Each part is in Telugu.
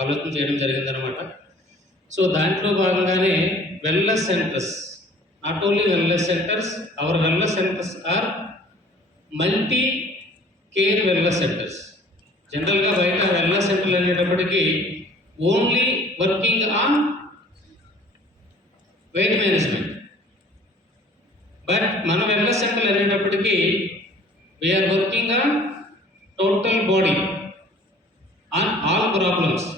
ఆలోచన చేయడం జరిగిందనమాట. సో దాంట్లో భాగంగానే wellness centres, not only wellness centres, our wellness centres are multi care wellness centres. జనరల్గా బయట వెల్నెస్ సెంటర్లు అనేటప్పటికీ only working on weight management. But మన వెల్నెస్ సెంటర్లు అనేటప్పటికీ we are working on total body, on all problems.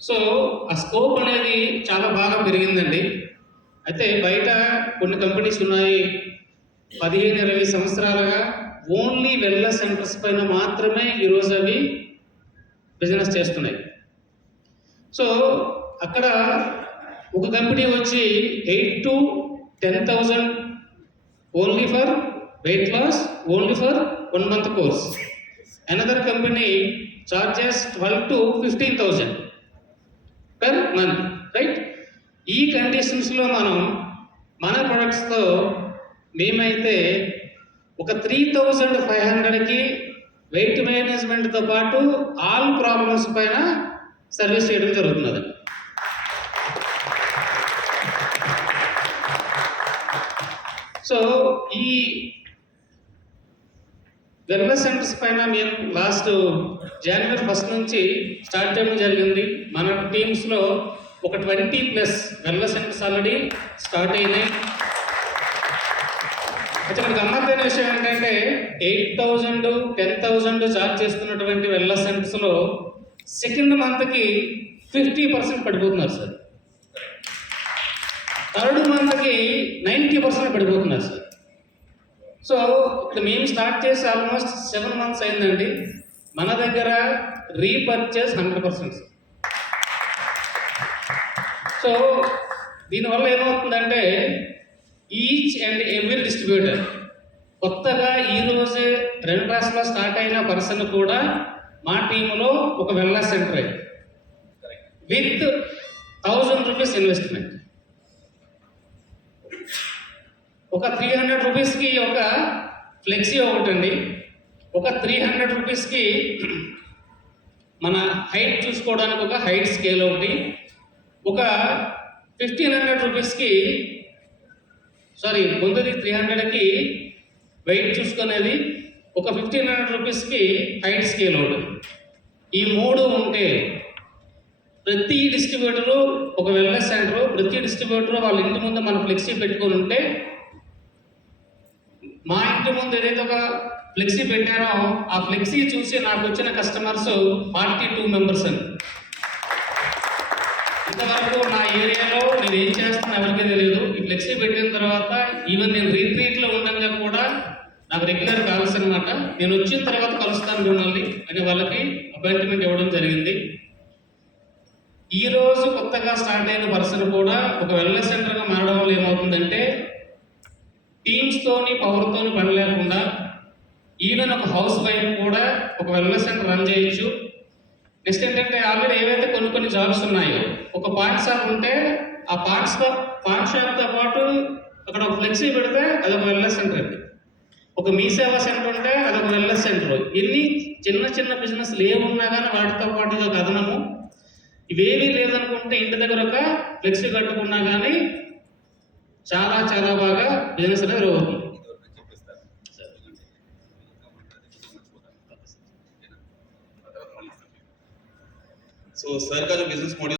So ఆ స్కోప్ అనేది చాలా బాగా పెరిగిందండి. అయితే బయట కొన్ని కంపెనీస్ ఉన్నాయి 15-20 సంవత్సరాలుగా ఓన్లీ వెల్నెస్ సెంటర్స్ పైన మాత్రమే ఈరోజు అవి బిజినెస్ చేస్తున్నాయి. సో అక్కడ ఒక కంపెనీ వచ్చి 8,000 to 10,000 only for weight loss, only for 1 month course. Another company charges 12,000 to 15,000 per month, right? ఈ కండిషన్స్లో మనం మన ప్రొడక్ట్స్తో మేమైతే ఒక 3,500కి వెయిట్ మేనేజ్మెంట్తో పాటు ఆల్ ప్రాబ్లమ్స్ పైన సర్వీస్ చేయడం జరుగుతున్నది. సో ఈ వెల్నెస్ సెంటర్స్ పైన మేము లాస్ట్ January 1st నుంచి స్టార్ట్ చేయడం జరిగింది. మన టీమ్స్లో ఒక 20+ వెల్నెస్ సెంటర్స్ ఆల్రెడీ స్టార్ట్ అయినాయి. అయితే మనకు గమ్మత్తైన విషయం ఏంటంటే 8,000, 10,000 చార్జ్ చేస్తున్నటువంటి వెల్నెస్ సెంటర్స్లో సెకండ్ మంత్కి 50% పడిపోతున్నారు సార్. థర్డ్ మంత్కి 90% పడిపోతున్నారు సార్. సో ఇప్పుడు మేము స్టార్ట్ చేసి ఆల్మోస్ట్ 7 months అయిందండి. మన దగ్గర రీపర్చేస్ 100%. సో దీనివల్ల ఏమవుతుందంటే ఈచ్ అండ్ ఎవ్రీ డిస్ట్రిబ్యూటర్ కొత్తగా ఈరోజే రెండ్రాస్లో స్టార్ట్ అయిన పర్సన్ కూడా మా టీంలో ఒక వెల్నెస్ సెంటర్ అయింది విత్ 1,000 rupees ఇన్వెస్ట్మెంట్. ఒక 300 rupeesకి ఒక ఫ్లెక్సీ ఒకటండి, ఒక 300 rupeesకి మన హైట్ చూసుకోవడానికి ఒక హైట్ స్కేల్ ఒకటి, ఒక 1,500 rupeesకి ముందుది 300కి వెయిట్ చూసుకునేది, ఒక 1,500 rupeesకి హైట్ స్కేల్ ఒకటి. ఈ 3 ఉంటే ప్రతి డిస్ట్రిబ్యూటరు ఒక వెల్నెస్ సెంటర్, ప్రతి డిస్ట్రిబ్యూటరు వాళ్ళ ఇంటి ముందు మన ఫ్లెక్సీ పెట్టుకొని ఉంటే, మా ఇంటి ముందు ఏదైతే ఒక ఫ్లెక్సీ పెట్టానో ఆ ఫ్లెక్సీ చూసి నాకు వచ్చిన కస్టమర్స్ 42 members అండి. ఇంతవరకు నా ఏరియాలో నేను ఏం చేస్తాను ఎవరికీ తెలియదు. ఈ ఫ్లెక్సీ పెట్టిన తర్వాత ఈవెన్ నేను రీట్రీట్లో ఉండగా కూడా నాకు రెగ్యులర్ కాల్స్ అనమాట. నేను వచ్చిన తర్వాత కలుస్తాను మిమ్మల్ని అని వాళ్ళకి అపాయింట్మెంట్ ఇవ్వడం జరిగింది. ఈరోజు కొత్తగా స్టార్ట్ అయిన పర్సన్ కూడా ఒక వెల్నెస్ సెంటర్గా మారడం వల్ల ఏమవుతుందంటే టీమ్స్తోని పవర్తోని పని లేకుండా ఈవెన్ ఒక హౌస్ వైఫ్ కూడా ఒక వెల్నెస్ సెంటర్ రన్ చేయొచ్చు. నెక్స్ట్ ఏంటంటే ఆల్రెడీ ఏవైతే కొన్ని జాబ్స్ ఉన్నాయో, ఒక పాన్ షాప్ ఉంటే ఆ పాన్ షాప్తో పాటు అక్కడ ఒక ఫ్లెక్సీ పెడితే అదొక వెల్నెస్ సెంటర్ అండి. ఒక మీ సేవా సెంటర్ ఉంటే అదొక వెల్నెస్ సెంటర్. ఎన్ని చిన్న బిజినెస్లు ఏమున్నా కానీ వాటితో పాటు ఇదొక అదనము. ఇవేమీ లేదనుకుంటే ఇంటి దగ్గర ఒక ఫ్లెక్సీ కట్టుకున్నా కానీ చాలా చాలా బాగా బిజినెస్ అనేది అవుతుంది. సో सर का जो बिजनेस मॉडल